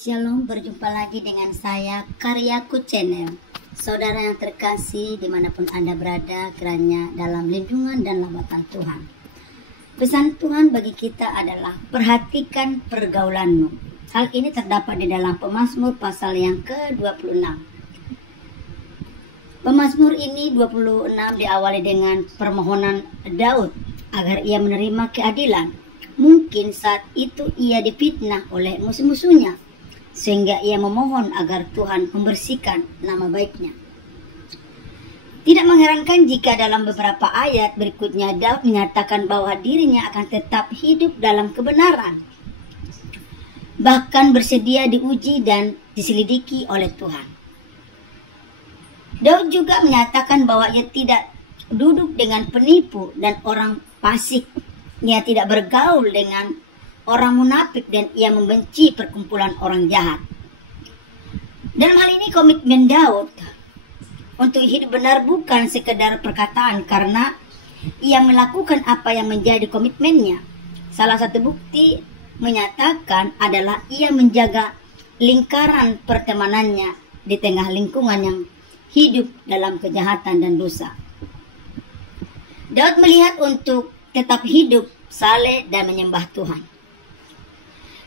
Shalom, berjumpa lagi dengan saya, Karyaku Channel. Saudara yang terkasih, dimanapun Anda berada, kiranya dalam lindungan dan lambatan Tuhan. Pesan Tuhan bagi kita adalah, perhatikan pergaulanmu. Hal ini terdapat di dalam Pemazmur pasal yang ke-26. Pemazmur ini 26 diawali dengan permohonan Daud agar ia menerima keadilan. Mungkin saat itu ia difitnah oleh musuh-musuhnya, sehingga ia memohon agar Tuhan membersihkan nama baiknya. Tidak mengherankan jika dalam beberapa ayat berikutnya Daud menyatakan bahwa dirinya akan tetap hidup dalam kebenaran, bahkan bersedia diuji dan diselidiki oleh Tuhan. Daud juga menyatakan bahwa ia tidak duduk dengan penipu dan orang fasik. Ia tidak bergaul dengan orang munafik dan ia membenci perkumpulan orang jahat. Dalam hal ini komitmen Daud untuk hidup benar bukan sekedar perkataan, karena ia melakukan apa yang menjadi komitmennya. Salah satu bukti menyatakan adalah ia menjaga lingkaran pertemanannya di tengah lingkungan yang hidup dalam kejahatan dan dosa. Daud melihat untuk tetap hidup saleh dan menyembah Tuhan.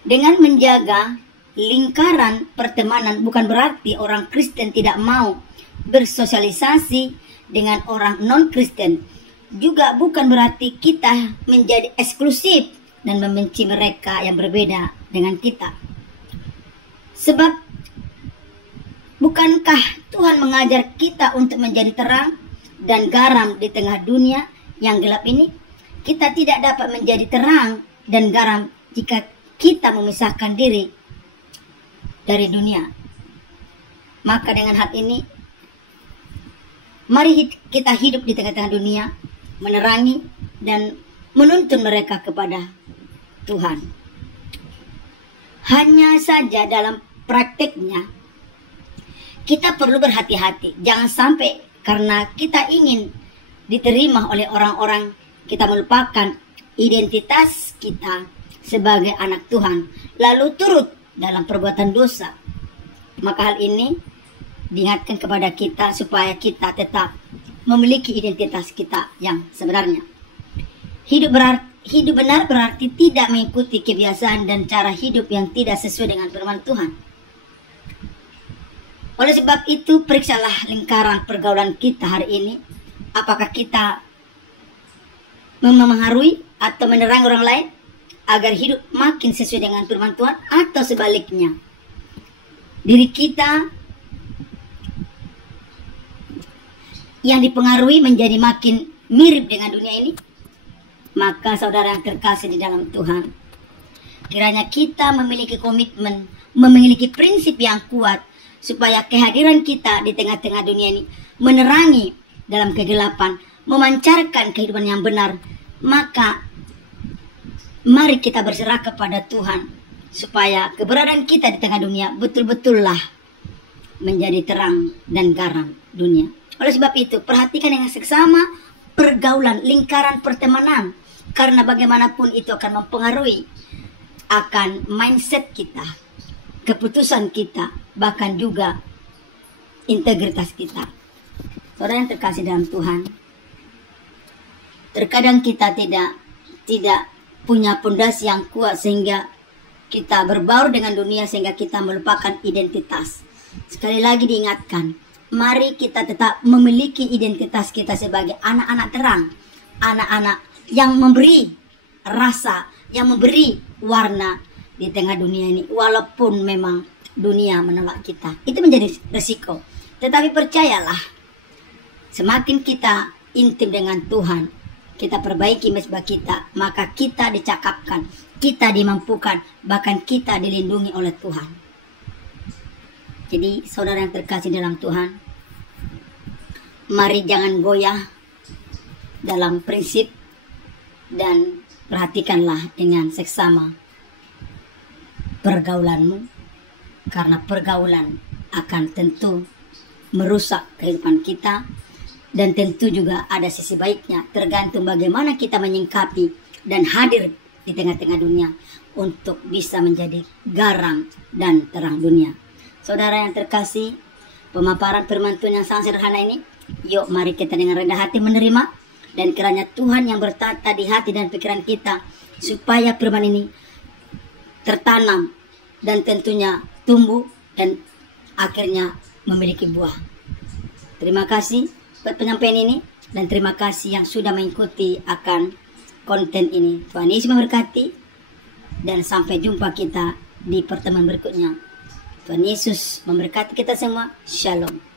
Dengan menjaga lingkaran pertemanan bukan berarti orang Kristen tidak mau bersosialisasi dengan orang non-Kristen. Juga bukan berarti kita menjadi eksklusif dan membenci mereka yang berbeda dengan kita. Sebab bukankah Tuhan mengajar kita untuk menjadi terang dan garam di tengah dunia yang gelap ini? Kita tidak dapat menjadi terang dan garam jika kita memisahkan diri dari dunia. Maka dengan hal ini, mari kita hidup di tengah-tengah dunia, menerangi dan menuntun mereka kepada Tuhan. Hanya saja dalam prakteknya, kita perlu berhati-hati. Jangan sampai karena kita ingin diterima oleh orang-orang, kita melupakan identitas kita sebagai anak Tuhan, lalu turut dalam perbuatan dosa. Maka hal ini diingatkan kepada kita supaya kita tetap memiliki identitas kita yang sebenarnya. Hidup benar berarti tidak mengikuti kebiasaan dan cara hidup yang tidak sesuai dengan firman Tuhan. Oleh sebab itu, periksalah lingkaran pergaulan kita hari ini. Apakah kita memengaruhi atau menerangi orang lain agar hidup makin sesuai dengan firman Tuhan, atau sebaliknya, diri kita yang dipengaruhi menjadi makin mirip dengan dunia ini? Maka saudara yang terkasih di dalam Tuhan, kiranya kita memiliki komitmen, memiliki prinsip yang kuat, supaya kehadiran kita di tengah-tengah dunia ini menerangi dalam kegelapan, memancarkan kehidupan yang benar. Maka mari kita berserah kepada Tuhan, supaya keberadaan kita di tengah dunia betul-betullah menjadi terang dan garam dunia. Oleh sebab itu, perhatikan dengan seksama pergaulan, lingkaran pertemanan, karena bagaimanapun itu akan mempengaruhi akan mindset kita, keputusan kita, bahkan juga integritas kita. Saudara yang terkasih dalam Tuhan, terkadang kita tidak punya pondasi yang kuat sehingga kita berbaur dengan dunia, sehingga kita melupakan identitas. Sekali lagi diingatkan, mari kita tetap memiliki identitas kita sebagai anak-anak terang, anak-anak yang memberi rasa, yang memberi warna di tengah dunia ini, walaupun memang dunia menolak kita. Itu menjadi resiko. Tetapi percayalah, semakin kita intim dengan Tuhan, kita perbaiki mezbah kita, maka kita dicakapkan, kita dimampukan, bahkan kita dilindungi oleh Tuhan. Jadi saudara yang terkasih dalam Tuhan, mari jangan goyah dalam prinsip, dan perhatikanlah dengan seksama pergaulanmu, karena pergaulan akan tentu merusak kehidupan kita, dan tentu juga ada sisi baiknya, tergantung bagaimana kita menyingkapi dan hadir di tengah-tengah dunia. untuk bisa menjadi garam dan terang dunia. Saudara yang terkasih, pemaparan firman Tuhan yang sangat sederhana ini, yuk mari kita dengan rendah hati menerima, dan kiranya Tuhan yang bertata di hati dan pikiran kita, supaya firman ini tertanam dan tentunya tumbuh dan akhirnya memiliki buah. Terima kasih buat penyampaian ini, dan terima kasih yang sudah mengikuti akan konten ini. Tuhan Yesus memberkati, dan sampai jumpa kita di pertemuan berikutnya. Tuhan Yesus memberkati kita semua. Shalom.